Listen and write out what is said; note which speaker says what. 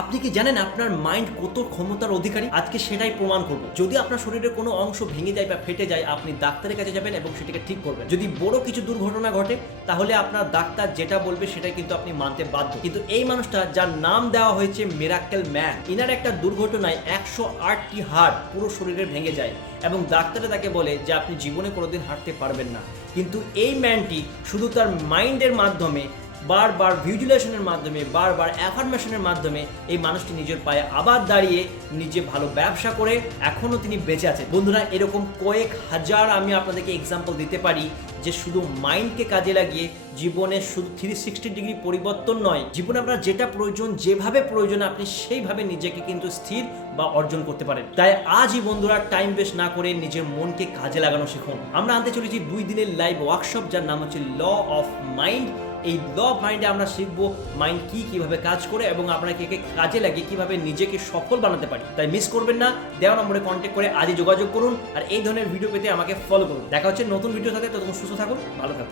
Speaker 1: আপনি কি জানেন আপনার মাইন্ড কত ক্ষমতার অধিকারী? আজকে সেটাই প্রমাণ করব। যদি আপনার শরীরের কোনো অংশ ভেঙে যায় বা ফেটে যায়, আপনি ডাক্তারের কাছে যাবেন এবং সেটাকে ঠিক করবেন। যদি বড় কিছু দুর্ঘটনা ঘটে, তাহলে আপনার ডাক্তার যেটা বলবে সেটাই কিন্তু আপনি মানতে বাধ্য। কিন্তু এই মানুষটা যার নাম দেওয়া হয়েছে মিরাক্কেল ম্যান ইনার একটা দুর্ঘটনায় একশো আটটি হাড় পুরো শরীরে ভেঙে যায় এবং ডাক্তারে তাকে বলে যে আপনি জীবনে কোনোদিন হাঁটতে পারবেন না। কিন্তু এই ম্যানটি শুধু তার মাইন্ডের মাধ্যমে বারবার ভিজুলেশনের মাধ্যমে, বারবার অ্যাফার্মেশনের মাধ্যমে এই মানুষটি নিজের পায়ে আবার দাঁড়িয়ে নিজে ভালো ব্যবসা করে এখনও তিনি বেঁচে আছেন। বন্ধুরা, এরকম কয়েক হাজার আমি আপনাদেরকে এক্সাম্পল দিতে পারি যে শুধু মাইন্ডকে কাজে লাগিয়ে জীবনে শুধু থ্রি সিক্সটি ডিগ্রি পরিবর্তন নয়, জীবনে আপনার যেটা প্রয়োজন, যেভাবে প্রয়োজন আপনি সেইভাবে নিজেকে কিন্তু স্থির বা অর্জন করতে পারেন। তাই আজই বন্ধুরা টাইম ওয়েস্ট না করে নিজের মনকে কাজে লাগানো শিখুন। আমরা আনতে চলেছি দুই দিনের লাইভ ওয়ার্কশপ যার নাম হচ্ছে ল অফ মাইন্ড এই ল অফ মাইন্ডে আমরা শিখব মাইন্ড কি কীভাবে কাজ করে এবং আপনাকে কে কাজে লাগিয়ে কীভাবে নিজেকে সফল বানাতে পারি। তাই মিস করবেন না, দেওয়া নম্বরে কন্ট্যাক্ট করে আজই যোগাযোগ করুন আর এই ধরনের ভিডিও পেতে আমাকে ফলো করুন। দেখা হচ্ছে নতুন ভিডিও সাথে, ততক্ষণ সুস্থ থাকুন, ভালো থাকুন।